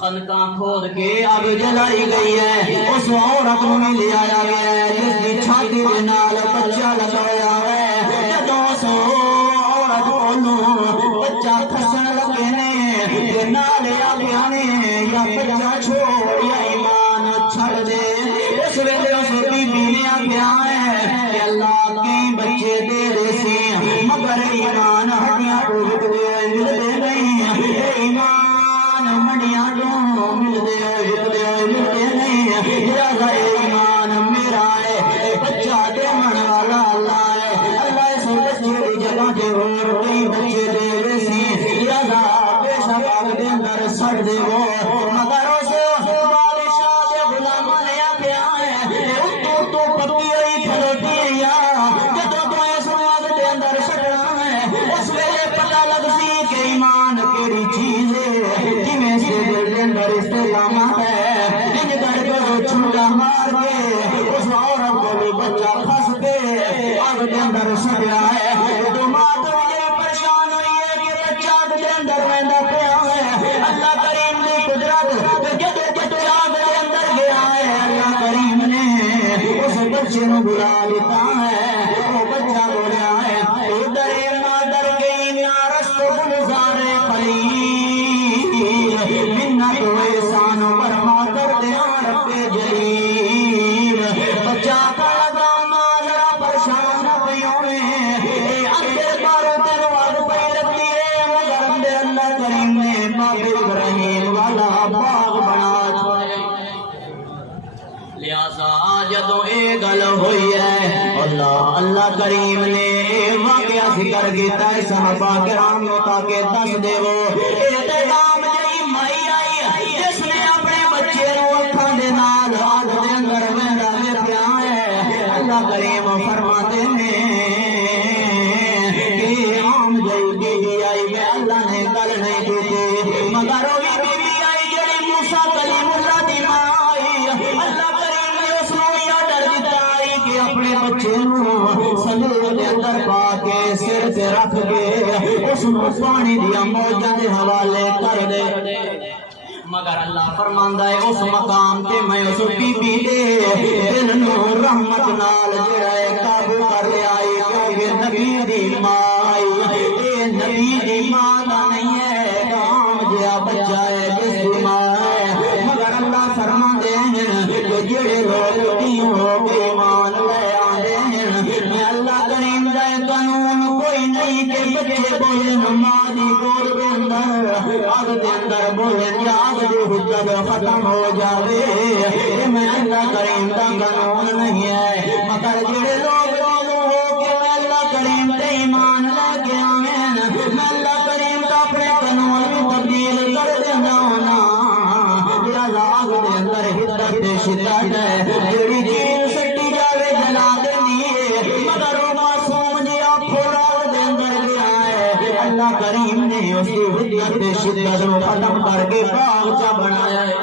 خندقاں کھود کے اب جلائی گئی ہے، اس عورت کو بھی لے آیا گیا ہے جس کی چھاتی دے نال بچہ لگایا ہے۔ جدوں اس عورت کو بچہ کھسن لگے نے تے نال آگیا نے یا بچہ چھوڑ یا ایمان چھڑ دے۔ اس ویلے اس بی بی نے آگیا ہے کہ اللہ کے بچے دے دے سی مگر ایمان ہڈیاں کو ملدے نہیں، ایمان منڈیاں کو ملدے نہیں، لہذا ایمان میرا ہے، بچہ دیمن والا اللہ ہے، اللہ اس بچے کی جگہ تے اور کئی بچے دے دے سی، لہذا بے شک آگ دے اندر سڑ دے وہ، مگر اس بادشاہ دے غلاماں نے آکھیا ہے تو پکی ہوئی کھلوتی ہے جدوں تو اس آگ دے اندر سڑنا ہے اس ویلے پتہ لگ سی کہ ایمان کیڑی چیز ہے، کیویں سے دل دے اندر استقامت ہے، انج کر کے وہ چھوٹا مار کے اس عورت کو بھی بچہ پھنس کے آگ دے اندر سڑیا ہے۔ تو ماں تو یہ پریشان ہوئی ہے کہ بچہ آگ دے اندر رہندا پیا ہے، اللہ کریم دی قدرت جدوں بچہ آگ دے اندر گیا ہے اللہ کریم نے اس بچے نو بلا لیتا ہے، وہ بچہ بولیا ہے ادھر مادر گئی نارس کو گزارے خلیل منت و احسان برما کر دیا رب جلیل۔ بچہ کا لگا ذرا پریشان پیوں میں اندر مارو تیرو آگ پہ لگتی ہے مگر اندر اللہ کریم نے باب ابراہیم والا باغ بنا چھوڑے۔ لہذا جدوں اے گل ہوئی ہے اللہ کریم نے واقعہ ذکر کیتا ہے صحابہ کرام نو تاکہ دس دے وہ احترام جئی مائی آئی جس نے اپنے بچے نو اکھاں دے نال آگ دے اندر ویندا ویکھیا ہے۔ اللہ کریم فرماتے ہیں کہ عام جئی بی بی آئی میں اللہ نے گل نہیں کیتی مگر وہ بی بی آئی جڑی موسیٰ کلیم اللہ دی ماں آئی، اللہ کریم نے اس نو یہ ڈر دتا کہ اپنے بچے نو سلیب دے اندر پا کے سر تے رکھ کے اس نو پانی دیا موجاں دے حوالے کر دے، مگر اللہ فرماندا ہے اس مقام تے میں اس بی بی دے دل نو رحمت نال جڑا ہے قابو کر لیا کیونکہ نبی دی ماں آئی، اے نبی دی ماں دا نہیں ہے عام جہا بچہ ہے جس دی ماں ہے، مگر اللہ فرماندے ہیں کہ جڑے لوگ کیوں ہو کے ایمان لے آندے ہیں میں اللہ کریم دا قانون کوئی نہیں کہ بچے بولن ماں دی گود دے اندر آگ دے اندر بولن یا آگ دی حجت ختم ہو جاوے، میں اللہ کریم دا قانون نہیں ہے، مگر جڑے لوگ ہو کہ میں اللہ کریم تے ایمان لے کے آویں میں اللہ کریم دا اپنے قانون بھی تبدیل کر دینا ہونا، لہذا آگ دے اندر حدت شدت ہے جڑی چیز سٹی جاوے جلا دینی ہے مگر وہ معصوم جہا پھولا آگ دے اندر گیا ہے، اللہ کریم نے اس کی حدت شدت کو ختم کر کے باغ چا بنایا ہے۔